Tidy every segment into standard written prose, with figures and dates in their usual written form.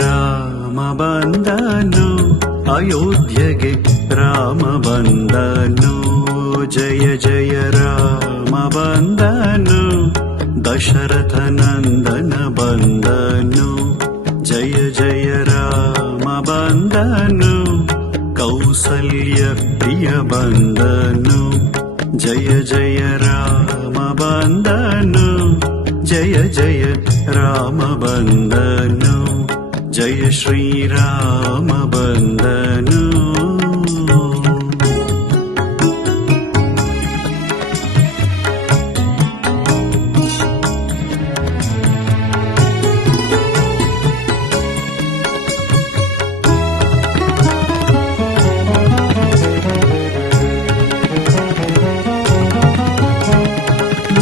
ರಾಮ ಬಂದನು, ಅಯೋಧ್ಯೆಗೆ ರಾಮ ಬಂದನು. ಜಯ ಜಯ ರಾಮ ಬಂದನು, ದಶರಥ ನಂದನ ಬಂದನು. ಜಯ ಜಯ ರಾಮ ಬಂದನು, ಕೌಸಲ್ಯ ಪ್ರಿಯ ಬಂದನು. ಜಯ ಜಯ ರಾಮ ಬಂದನು, ಜಯ ಜಯ ರಾಮ ಬಂದನು. ಜಯ ಶ್ರೀರಾಮ ಬಂದನು.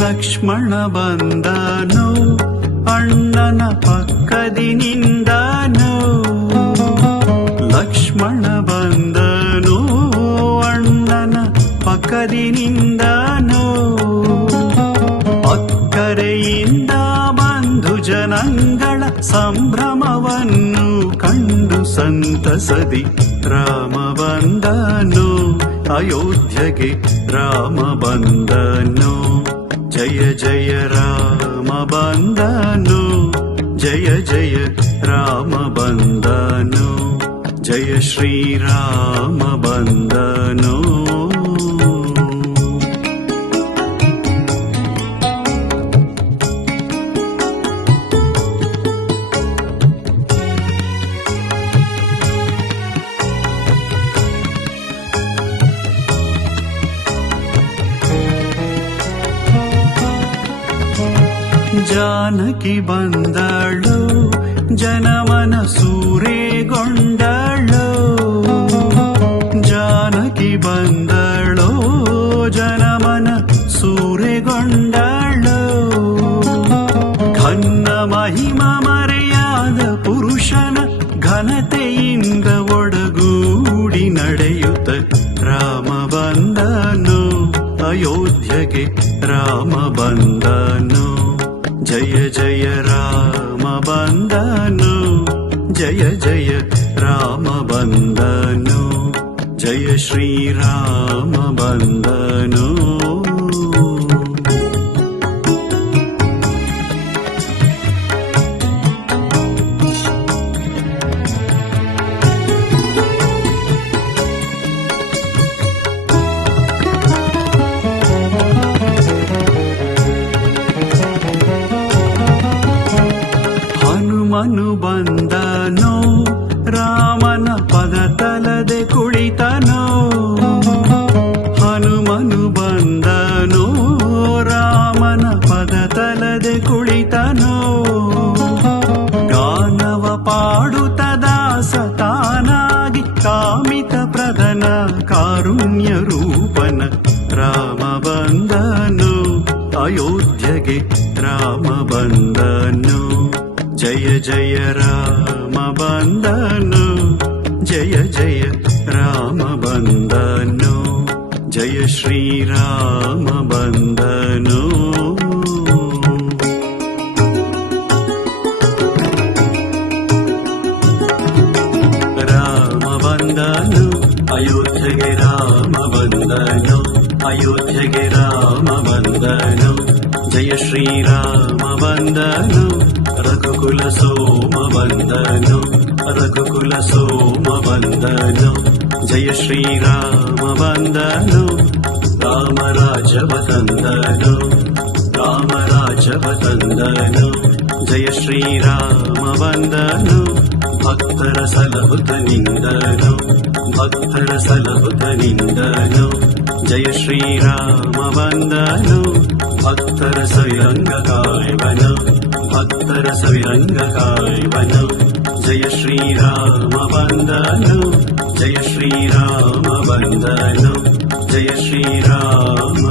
ಲಕ್ಷ್ಮಣ ಬಂದನು, ಅಣ್ಣನ ಪಕ್ಕದಿ ನಿಂದನು. ಲಕ್ಷ್ಮಣ ಬಂದನು, ಅಣ್ಣನ ಪಕ್ಕದಿ ನಿಂದನು. ಅಕ್ಕರೆಯಿಂದ ಬಂಧು ಜನಗಳ ಸಂಭ್ರಮವನ್ನು ಕಂಡು ಸಂತಸದಿ ರಾಮ ಬಂದನು, ಅಯೋಧ್ಯೆಗೆ ರಾಮ ಬಂದನು. ಜಯ ಜಯ ರಾಮ ಬಂದನು, ಜಯ ಜಯ ರಾಮ ಬಂದನು. ಜಯ ಶ್ರೀರಾಮ ಬಂದನು. ಜಾನಕಿ ಬಂದಳು, ಜನಮನ ಸೂರೆಗೊಂಡಳು. ಜಾನಕಿ ಬಂದಳು, ಜನಮನ ಸೂರೆಗೊಂಡಳು. ಘನ್ನ ಮಹಿಮ ಮರೆಯಾದ ಪುರುಷನ ಘನತೆಯಿಂದ ಒಡಗೂಡಿ ನಡೆಯುತ್ತ ರಾಮ ಬಂದನು, ಅಯೋಧ್ಯೆಗೆ ರಾಮ ಬಂದನು. ಜಯ ಜಯ ರಾಮ ಬಂದನು, ಜಯ ಜಯ ರಾಮ ಬಂದನು. ಜಯ ಶ್ರೀರಾಮ ಬಂದನು. ಹನುಮನು ಬಂದನು, ರಾಮನ ಪದ ತಲದೆ ಕುಳಿತನು. ಹನುಮನು ಬಂದನು, ರಾಮನ ಪದ ತಲದೆ ಕುಳಿತನು. ಗಾನವ ಪಾಡುತ್ತ ದಾಸ ತಾನಾಗಿ ಕಾಮಿತ ಪ್ರದನ ಕಾರುಣ್ಯ ರೂಪನ ರಾಮ ಬಂದನು, ಅಯೋಧ್ಯೆಗೆ ರಾಮ ಬಂದನು. ಜಯ ಜಯ ರಾಮ ಬಂದನು, ಜಯ ಜಯ ರಾಮ ಬಂದನು. ಜಯ ಶ್ರೀರಾಮ ಬಂದನು. ರಾಮ ಬಂದನು, ಅಯೋಧ್ಯೆಗೆ ರಾಮ ಬಂದನು. ಅಯೋಧ್ಯೆಗೆ ರಾಮ ಬಂದನು. ಜಯ ಶ್ರೀರಾಮ ಬಂದನು, ರಘುಕುಲ ಸೋಮ ಬಂದನು. ರಘುಕುಲ ಸೋಮ ಬಂದನು. ಜಯ ಶ್ರೀರಾಮ ಬಂದನು, ರಾಮರಾಜವ ತಂದನು. ರಾಮರಾಜವ ತಂದನು. ಜಯ ಶ್ರೀರಾಮ ಬಂದನು, ಭಕ್ತರ ಸಲಹುತ ನಿಂದನು. ಭಕ್ತರ ಸಲಹುತ ನಿಂದನು. ಜಯ ಶ್ರೀರಾಮ ಬಂದನು, ಭಕ್ತರ ಸವಿರಂಗ ಕಾಯ್ವನು. ಭಕ್ತರ ಸವಿರಂಗ ಕಾಯ್ವನು. ಜಯ ಶ್ರೀರಾಮ ಬಂದನು, ಜಯ ಶ್ರೀರಾಮ ಬಂದನು. ಜಯ ಶ್ರೀರಾಮ